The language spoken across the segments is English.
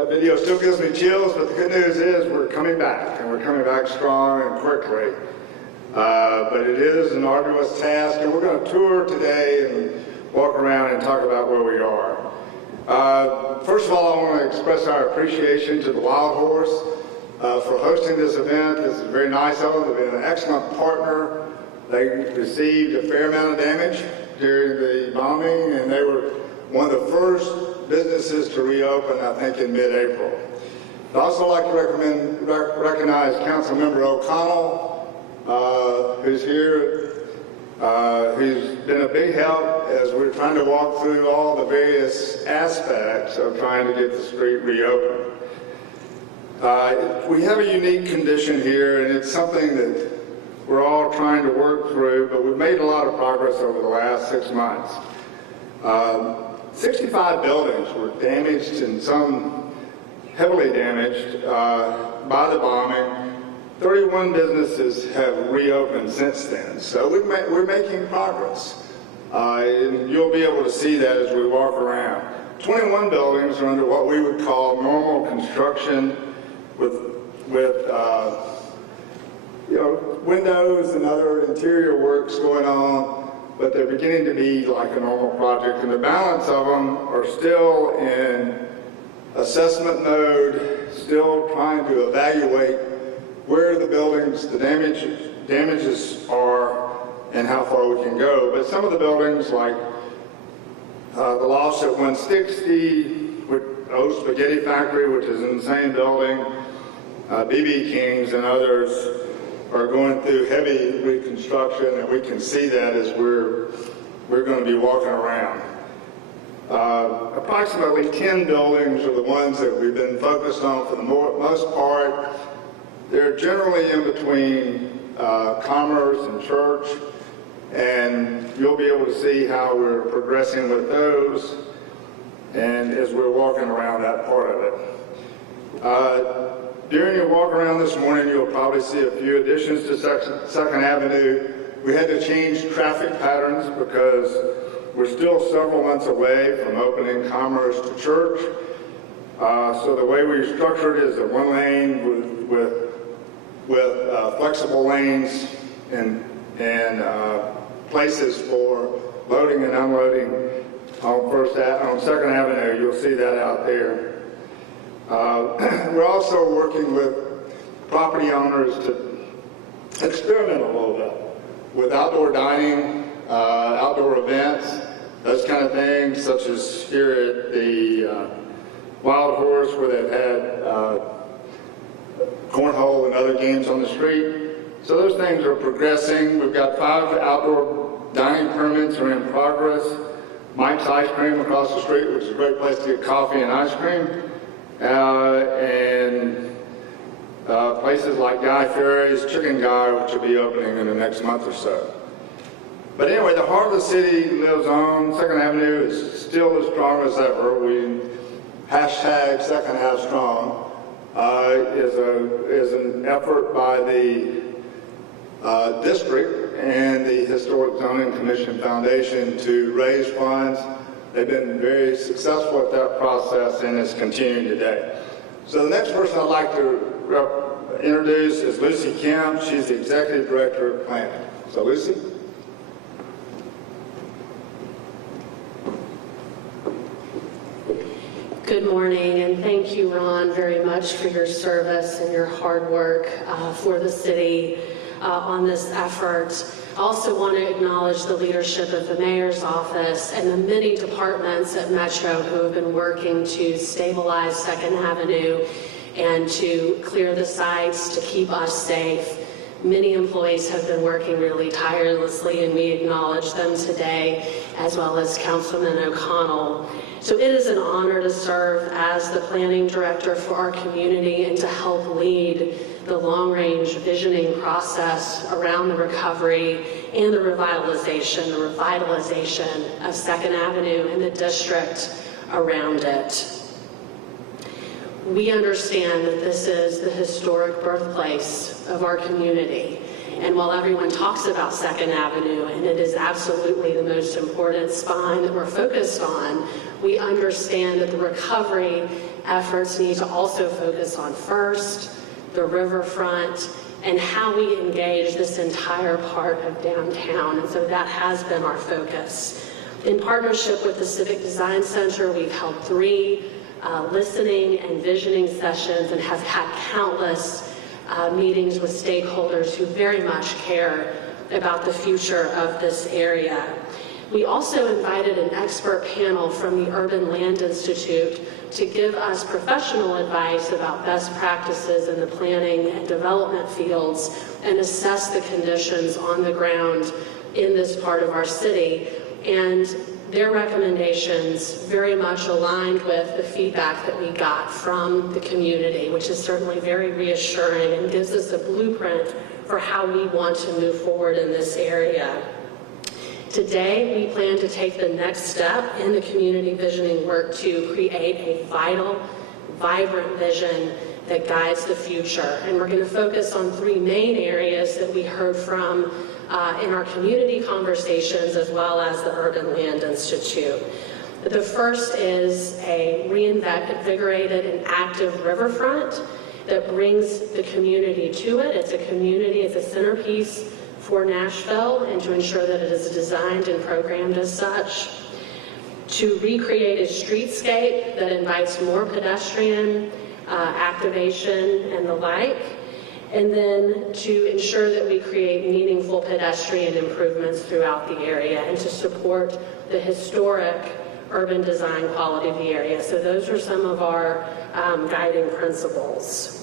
That video still gives me chills, but the good news is we're coming back, and we're coming back strong and quickly. But it is an arduous task, and we're going to tour today and walk around and talk about where we are. First of all, I want to express our appreciation to the Wild Horse for hosting this event. This is very nice of them. They've been an excellent partner. They received a fair amount of damage during the bombing, and they were one of the first businesses to reopen, I think, in mid-April. I'd also like to recognize Councilmember O'Connell, who's here, who's been a big help as we're trying to walk through all the various aspects of trying to get the street reopened. We have a unique condition here, and it's something that we're all trying to work through, but we've made a lot of progress over the last 6 months. 65 buildings were damaged and some heavily damaged by the bombing. 31 businesses have reopened since then. So we're making progress. And you'll be able to see that as we walk around. 21 buildings are under what we would call normal construction with windows and other interior works going on, but they're beginning to be like a normal project, and the balance of them are still in assessment mode, still trying to evaluate where the buildings, the damages are, and how far we can go. But some of the buildings, like the loss at 160, with Old Spaghetti Factory, which is an insane building, BB King's and others, are going through heavy reconstruction, and we can see that as we're going to be walking around. Approximately 10 buildings are the ones that we've been focused on for the most part. They're generally in between Commerce and Church, and you'll be able to see how we're progressing with those, and as we're walking around that part of it. During your walk around this morning, you'll probably see a few additions to Second Avenue. We had to change traffic patterns because we're still several months away from opening Commerce to Church. So the way we structured it is a one lane with flexible lanes and places for loading and unloading on Second Avenue. You'll see that out there. We're also working with property owners to experiment a little bit with outdoor dining, outdoor events, those kind of things, such as here at the Wild Horse, where they've had cornhole and other games on the street. So those things are progressing. We've got 5 outdoor dining permits are in progress. Mike's Ice Cream across the street, which is a great place to get coffee and ice cream. And places like Guy Fieri's Chicken Guy, which will be opening in the next month or so. But anyway, the heart of the city lives on. Second Avenue is still as strong as ever. Hashtag Second Ave Strong is an effort by the district and the Historic Zoning Commission Foundation to raise funds. They've been very successful at that process, and it's continuing today. So the next person I'd like to introduce is Lucy Kim. She's the Executive Director of Planning. So Lucy. Good morning, and thank you, Ron, very much for your service and your hard work for the city on this effort. I also want to acknowledge the leadership of the Mayor's office and the many departments at Metro who have been working to stabilize Second Avenue and to clear the sites to keep us safe. Many employees have been working really tirelessly, and we acknowledge them today, as well as Councilman O'Connell. So it is an honor to serve as the planning director for our community and to help lead the long-range visioning process around the recovery and the revitalization of Second Avenue and the district around it. We understand that this is the historic birthplace of our community. And while everyone talks about Second Avenue, and it is absolutely the most important spine that we're focused on, we understand that the recovery efforts need to also focus on First, the riverfront, and how we engage this entire part of downtown. And so that has been our focus. In partnership with the Civic Design Center, we've held 3 listening and visioning sessions and have had countless meetings with stakeholders who very much care about the future of this area. We also invited an expert panel from the Urban Land Institute to give us professional advice about best practices in the planning and development fields and assess the conditions on the ground in this part of our city. And their recommendations very much aligned with the feedback that we got from the community, which is certainly very reassuring and gives us a blueprint for how we want to move forward in this area. Today, we plan to take the next step in the community visioning work to create a vital, vibrant vision that guides the future. And we're going to focus on 3 main areas that we heard from in our community conversations, as well as the Urban Land Institute. The first is a reinvigorated and active riverfront that brings the community to it. It's a community, it's a centerpiece for Nashville, and to ensure that it is designed and programmed as such. To recreate a streetscape that invites more pedestrian activation and the like. And then to ensure that we create meaningful pedestrian improvements throughout the area and to support the historic urban design quality of the area. So those are some of our guiding principles.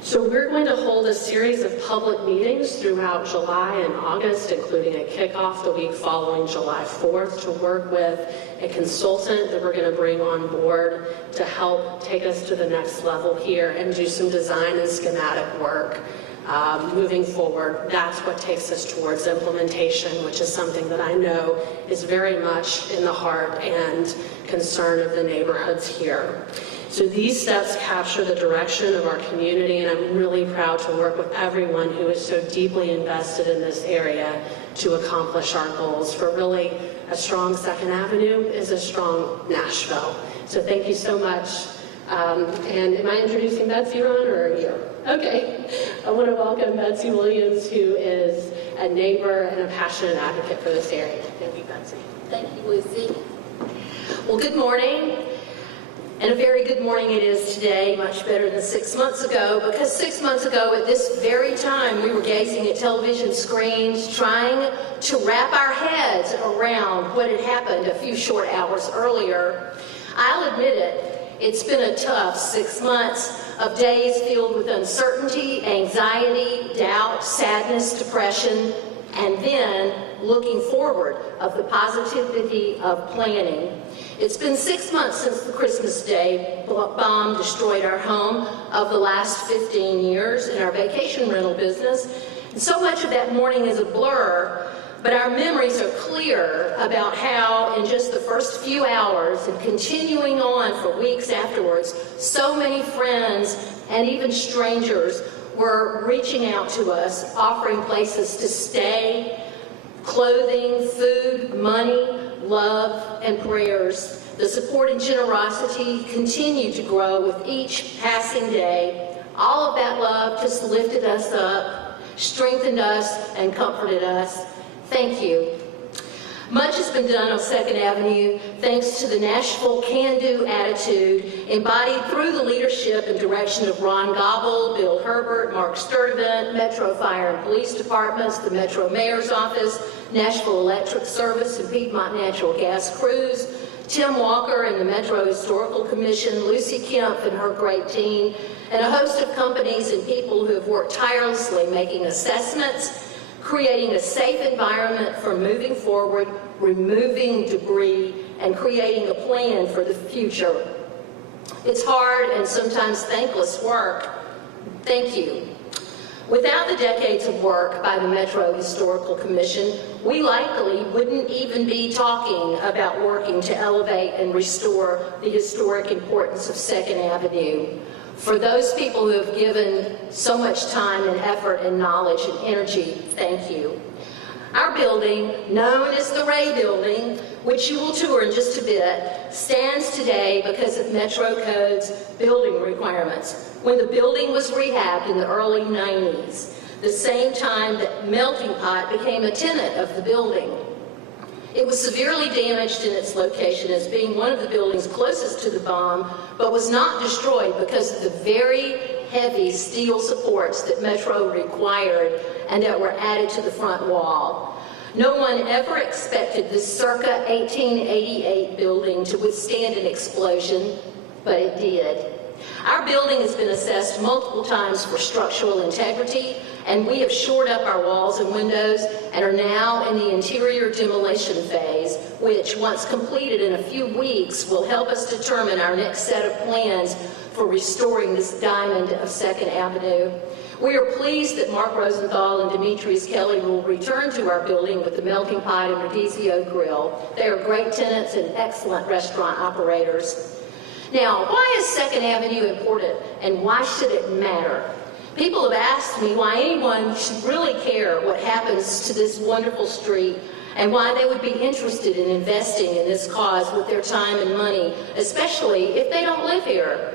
So we're going to hold a series of public meetings throughout July and August, including a kickoff the week following July 4th to work with a consultant that we're going to bring on board to help take us to the next level here and do some design and schematic work. Moving forward, that's what takes us towards implementation, which is something that I know is very much in the heart and concern of the neighborhoods here. So these steps capture the direction of our community, and I'm really proud to work with everyone who is so deeply invested in this area to accomplish our goals. For really, a strong 2nd Avenue is a strong Nashville. So thank you so much. And am I introducing Betsy, Ron, or are you? Okay. I want to welcome Betsy Williams, who is a neighbor and a passionate advocate for this area. Thank you, Betsy. Thank you, Lucy. Well, good morning. And a very good morning it is today, much better than 6 months ago, because 6 months ago at this very time we were gazing at television screens trying to wrap our heads around what had happened a few short hours earlier. I'll admit it, it's been a tough 6 months of days filled with uncertainty, anxiety, doubt, sadness, depression, and then looking forward of the positivity of planning. It's been 6 months since the Christmas Day bomb destroyed our home of the last 15 years in our vacation rental business. And so much of that morning is a blur, but our memories are clear about how in just the first few hours and continuing on for weeks afterwards, so many friends and even strangers were reaching out to us, offering places to stay, clothing, food, money, love, and prayers. The support and generosity continue to grow with each passing day. All of that love just lifted us up, strengthened us, and comforted us. Thank you. Much has been done on 2nd Avenue thanks to the Nashville can-do attitude embodied through the leadership and direction of Ron Gobble, Bill Herbert, Mark Sturdivant, Metro Fire and Police Departments, the Metro Mayor's Office, Nashville Electric Service, and Piedmont Natural Gas Crews, Tim Walker and the Metro Historical Commission, Lucy Kemp and her great team, and a host of companies and people who have worked tirelessly making assessments, creating a safe environment for moving forward, removing debris, and creating a plan for the future. It's hard and sometimes thankless work. Thank you. Without the decades of work by the Metro Historical Commission, we likely wouldn't even be talking about working to elevate and restore the historic importance of 2nd Avenue. For those people who have given so much time and effort and knowledge and energy, thank you. Our building, known as the Ray Building, which you will tour in just a bit, stands today because of Metro Code's building requirements. When the building was rehabbed in the early 90s, the same time that Melting Pot became a tenant of the building. It was severely damaged in its location as being one of the buildings closest to the bomb, but was not destroyed because of the very heavy steel supports that Metro required and that were added to the front wall. No one ever expected this circa 1888 building to withstand an explosion, but it did. Our building has been assessed multiple times for structural integrity, and we have shored up our walls and windows and are now in the interior demolition phase, which, once completed in a few weeks, will help us determine our next set of plans for restoring this diamond of 2nd Avenue. We are pleased that Mark Rosenthal and Demetrius Kelly will return to our building with the Melting Pot and Rodizio Grill. They are great tenants and excellent restaurant operators. Now, why is 2nd Avenue important and why should it matter? People have asked me why anyone should really care what happens to this wonderful street and why they would be interested in investing in this cause with their time and money, especially if they don't live here.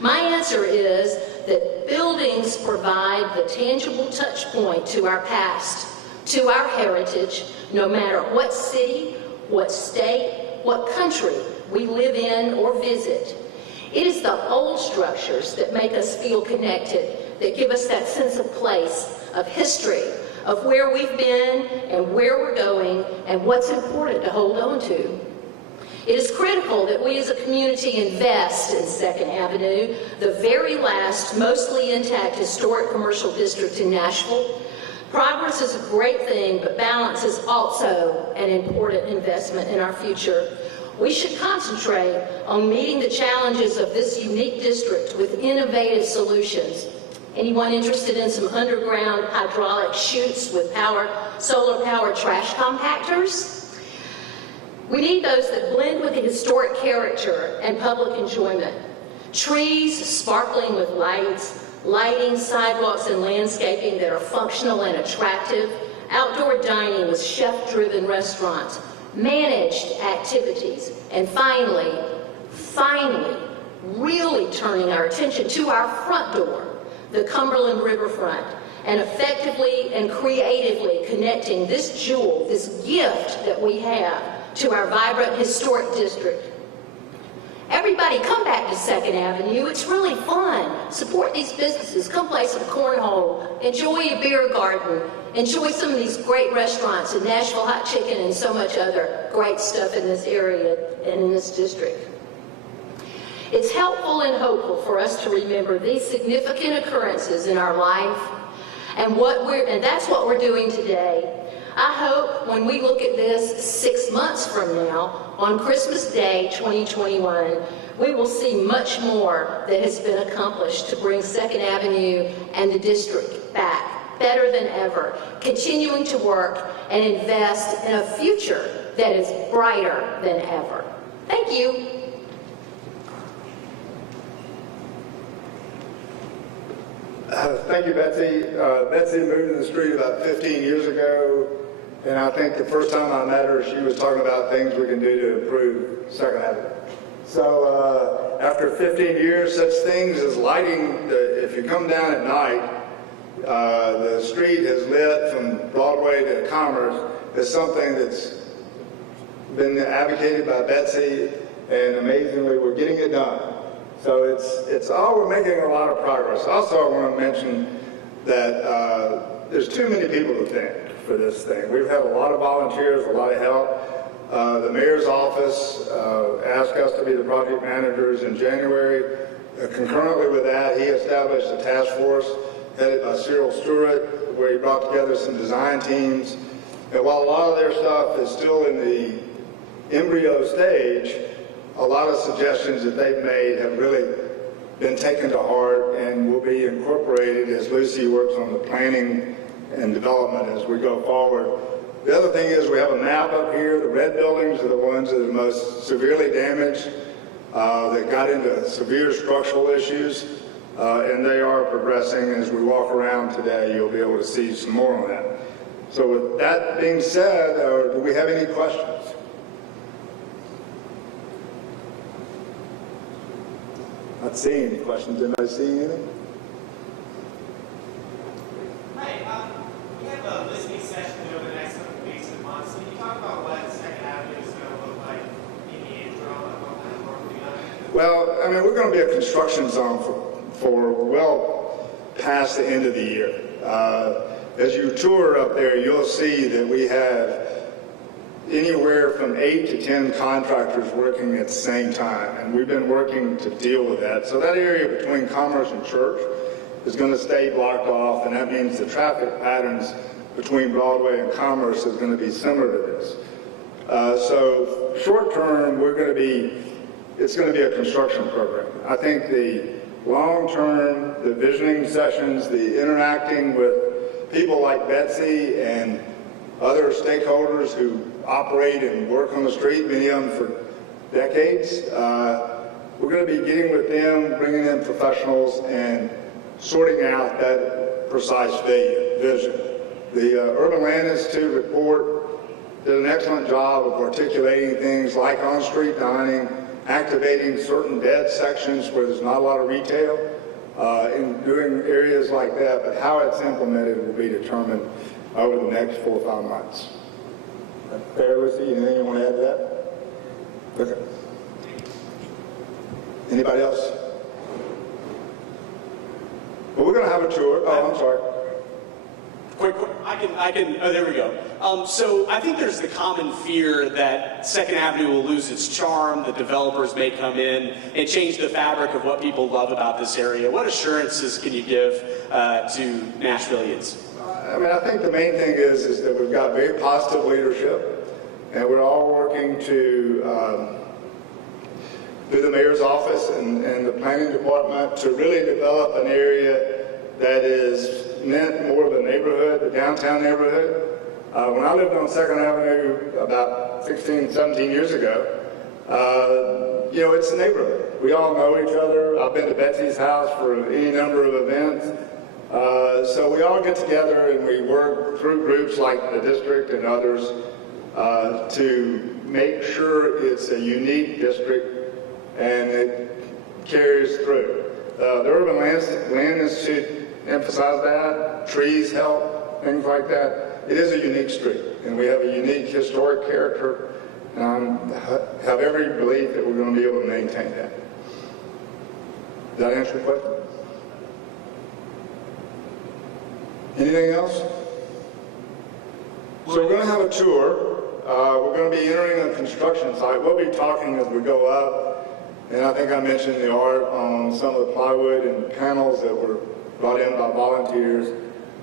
My answer is that buildings provide the tangible touch point to our past, to our heritage, no matter what city, what state, what country we live in or visit. It is the old structures that make us feel connected, that give us that sense of place, of history, of where we've been and where we're going and what's important to hold on to. It is critical that we as a community invest in 2nd Avenue, the very last mostly intact historic commercial district in Nashville. Progress is a great thing, but balance is also an important investment in our future. We should concentrate on meeting the challenges of this unique district with innovative solutions. Anyone interested in some underground hydraulic chutes with solar-powered trash compactors? We need those that blend with the historic character and public enjoyment. Trees sparkling with lights, lighting, sidewalks, and landscaping that are functional and attractive, outdoor dining with chef-driven restaurants, managed activities, and finally, really turning our attention to our front door, the Cumberland Riverfront, and effectively and creatively connecting this jewel, this gift that we have to our vibrant historic district. Everybody come back to 2nd Avenue. It's really fun. Support these businesses. Come play some cornhole. Enjoy a beer garden. Enjoy some of these great restaurants and Nashville hot chicken and so much other great stuff in this area and in this district. It's helpful and hopeful for us to remember these significant occurrences in our life and that's what we're doing today. I hope when we look at this 6 months from now, on Christmas Day 2021, we will see much more that has been accomplished to bring 2nd Avenue and the district back, better than ever, continuing to work and invest in a future that is brighter than ever. Thank you. Thank you, Betsy. Betsy moved in the street about 15 years ago, and I think the first time I met her, she was talking about things we can do to improve 2nd Avenue. So after 15 years, such things as lighting, if you come down at night, the street is lit from Broadway to Commerce, is something that's been advocated by Betsy, and amazingly, we're getting it done. So we're making a lot of progress. Also, I want to mention that there's too many people to thank for this thing. We've had a lot of volunteers, a lot of help. The mayor's office asked us to be the project managers in January. Concurrently with that, he established a task force headed by Cyril Stewart, where he brought together some design teams. And while a lot of their stuff is still in the embryo stage, a lot of suggestions that they've made have really been taken to heart and will be incorporated as Lucy works on the planning and development as we go forward. The other thing is we have a map up here. The red buildings are the ones that are most severely damaged, that got into severe structural issues, and they are progressing. As we walk around today, you'll be able to see some more on that. So with that being said, do we have any questions? Not seeing any questions. Anybody seeing anything? Hi, we have a listening session over the next couple of weeks and months. Can you talk about what Second Avenue is going to look like in the interim and what kind of work we're doing? Well, I mean, we're going to be a construction zone for well past the end of the year. As you tour up there, you'll see that we have anywhere from 8 to 10 contractors working at the same time, and we've been working to deal with that. So that area between Commerce and Church is going to stay blocked off, and that means the traffic patterns between Broadway and Commerce is going to be similar to this. So short term, it's going to be a construction program. I think the long term, the visioning sessions, the interacting with people like Betsy and other stakeholders who operate and work on the street, many of them for decades, we're going to be getting with them, bringing in professionals and sorting out that precise vision. The Urban Land Institute report did an excellent job of articulating things like on-street dining, activating certain dead sections where there's not a lot of retail, and doing areas like that, but how it's implemented will be determined over the next 4 or 5 months. Fair, Lucy? Anything you want to add to that? Okay. Anybody else? Well, we're going to have a tour. Oh, I'm sorry. Quick, oh, there we go. So I think there's the common fear that Second Avenue will lose its charm, the developers may come in and change the fabric of what people love about this area. What assurances can you give to Nashvilleians? I mean, I think the main thing is that we've got very positive leadership, and we're all working to, through the mayor's office and the planning department, to really develop an area that is meant more of a neighborhood, the downtown neighborhood. When I lived on 2nd Avenue about 16, 17 years ago, it's a neighborhood. We all know each other. I've been to Betsy's house for any number of events. So we all get together and we work through groups like the district and others to make sure it's a unique district and it carries through. The Urban Land Institute emphasized that. Trees help, things like that. It is a unique street, and we have a unique historic character, and I have every belief that we're going to be able to maintain that. Does that answer your question? Anything else? So we're going to have a tour. We're going to be entering a construction site. We'll be talking as we go up, and I think I mentioned the art on some of the plywood and panels that were brought in by volunteers.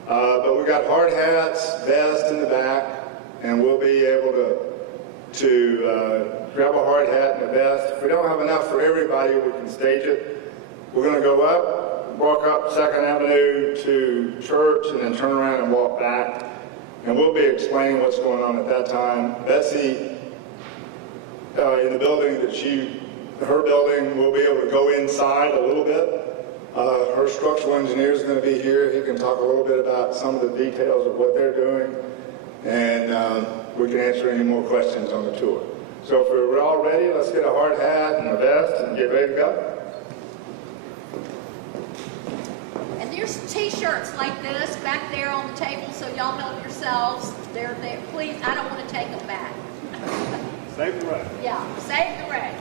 But we've got hard hats, vests in the back, and we'll be able to grab a hard hat and a vest. If we don't have enough for everybody, we can stage it. We're going to go up, walk up 2nd Avenue to Church, and then turn around and walk back. And we'll be explaining what's going on at that time. Betsy, in the building her building, will be able to go inside a little bit. Her structural engineer is going to be here. He can talk a little bit about some of the details of what they're doing, and we can answer any more questions on the tour. So if we're all ready, let's get a hard hat and a vest and get ready to go. And there's T-shirts like this back there on the table, so y'all help yourselves. They're there. Please, I don't want to take them back. Save the rest. Yeah, save the rest.